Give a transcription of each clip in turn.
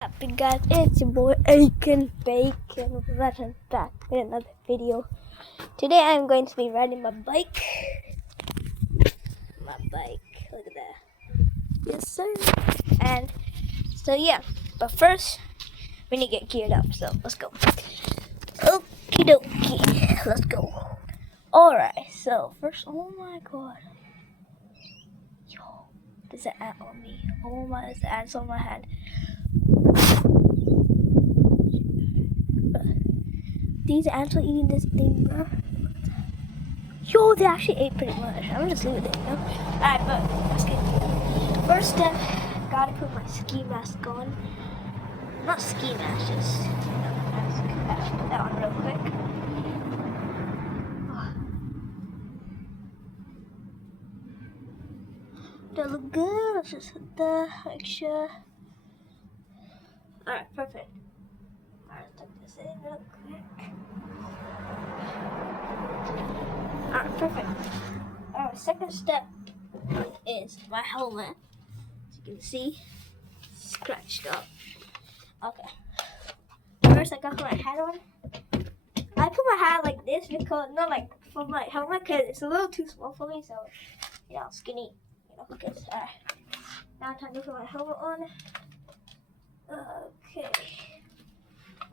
Happy guys, it's your boy Aiken Bacon Legend back with another video. Today I'm going to be riding my bike. Look at that. Yes sir. And so yeah, but first we need to get geared up, so let's go. Okie dokie, let's go. Alright, so first, oh my god. Yo, there's an ant on me. Oh my, there's ants on my hand. These ants are eating this thing, bro. Yo, they actually ate pretty much. I'm gonna just leave it there, you know? Alright, but let's get first step, gotta put my ski mask on. Not ski mask, just mask. Put that on real quick. That look good. Let's just hit the make sure. Alright, perfect. Alright, let's tuck this in real quick. Alright, perfect. Alright, second step is my helmet. As you can see, scratched up. Okay. First, I got my hat on. I put my hat like this because, not like for my helmet, because it's a little too small for me, so, you know, skinny, you know, because, alright. Now time to put my helmet on. Okay.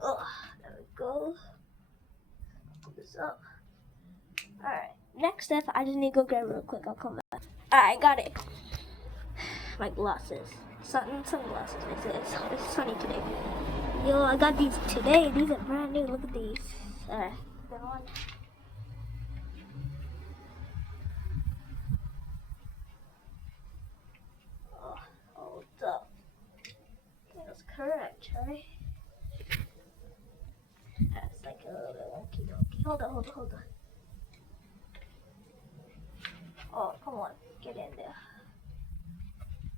Oh, there we go. Put this up. Alright, next step, I just need to go grab it real quick. I'll come back. Alright, I got it. My glasses. Sunglasses. It's sunny today. Yo, I got these today. These are brand new. Look at these. Alright, put them on. Oh, hold up. That's correct, right? That's like a little bit wonky. Hold on. Oh, come on. Get in there.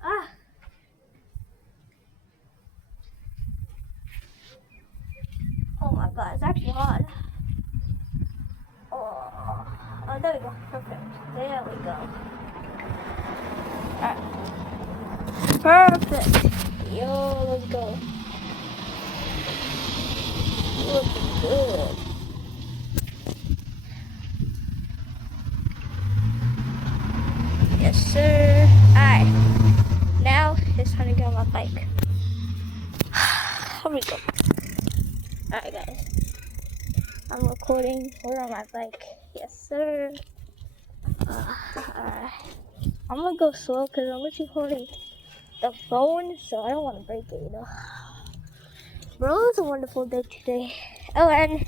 Ah! Oh my god, it's actually hard. Oh, there we go. Perfect. There we go. Alright. Perfect. Yo, let's go. Looking good. Yes, sir. Alright. Now it's time to get on my bike. Here we go. Alright, guys. I'm recording. We're on my bike. Yes, sir. Alright. I'm gonna go slow because I'm literally holding the phone, so I don't want to break it, you know. Bro, it was a wonderful day today. Oh, and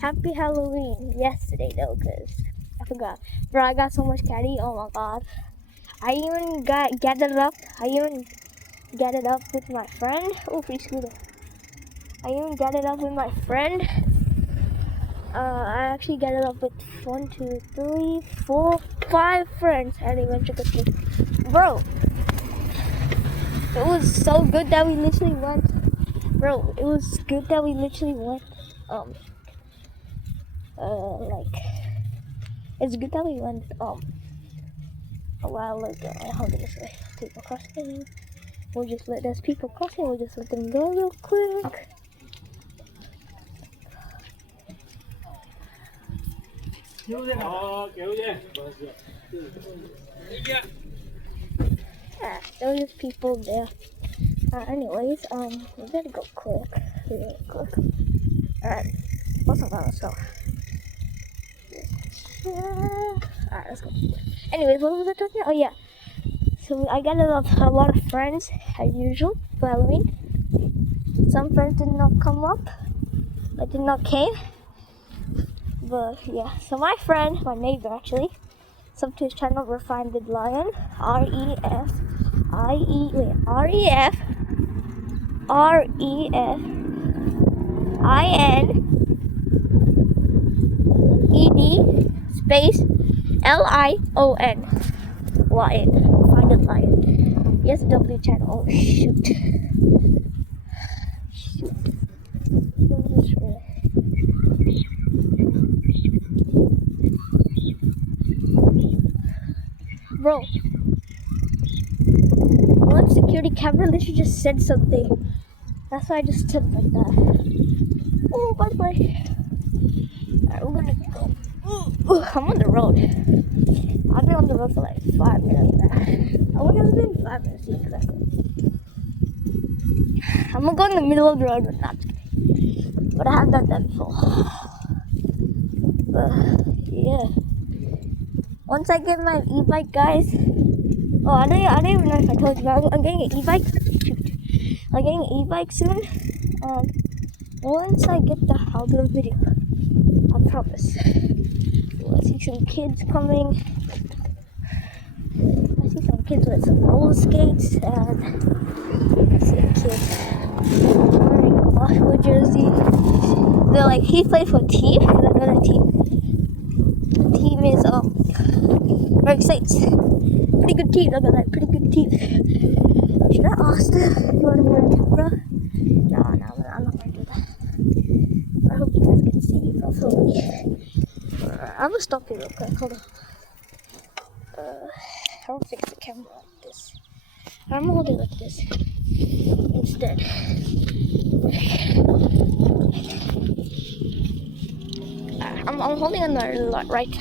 happy Halloween yesterday, though, because I forgot. Bro, I got so much candy. Oh my god. I even gathered it up with my friend. Oh, free scooter. I even gathered up with my friend. I actually gathered up with 1, 2, 3, 4, 5 friends, and they went trick or treat. Bro, it was so good that we literally went. Bro, it was good that we literally went. It's good that we went. A while ago. Hold on this way. People crossing. We'll just let those people crossing. We'll just let them go real quick. Yeah, there was just people there. Anyways, we gotta go quick. Alright, let's go. Alright, let's go. Anyways, what was I talking about? Oh yeah. So I gathered up a lot of friends as usual for Halloween. Some friends did not come up. I did not came. But yeah, so my friend, my neighbor actually, sub to his channel Refined Lion, R-E-F-I-N-E-D space Lion. Lion. Find a lion. Yes, W channel. Oh shoot. Bro, one security camera literally just said something. That's why I just took like that. Oh, by the way. Alright, we're gonna go. Ooh, I'm on the road. I've been on the road for like 5 minutes now. I wonder if it's been 5 minutes exactly. I'm gonna go in the middle of the road, but not kidding. But I have done that before. Yeah. Once I get my e-bike, guys. Oh, I don't even know if I told you, but I'm getting an e-bike. I'm getting an e-bike soon. Once I get the I'll do a video. I promise. I see some kids coming. I see some kids with some roller skates, and I see a kid wearing a basketball jersey. They're like, he plays for a team, and I know the team. The team is Merck Saints. Pretty good team, look at that, pretty good team. Should I ask them if you want to wear a camera? No, I'm not gonna do that. I hope you guys can see properly. I'm gonna stop here real quick, hold on. I don't fix the camera like this. I'm gonna hold it like this instead. I'm holding on the right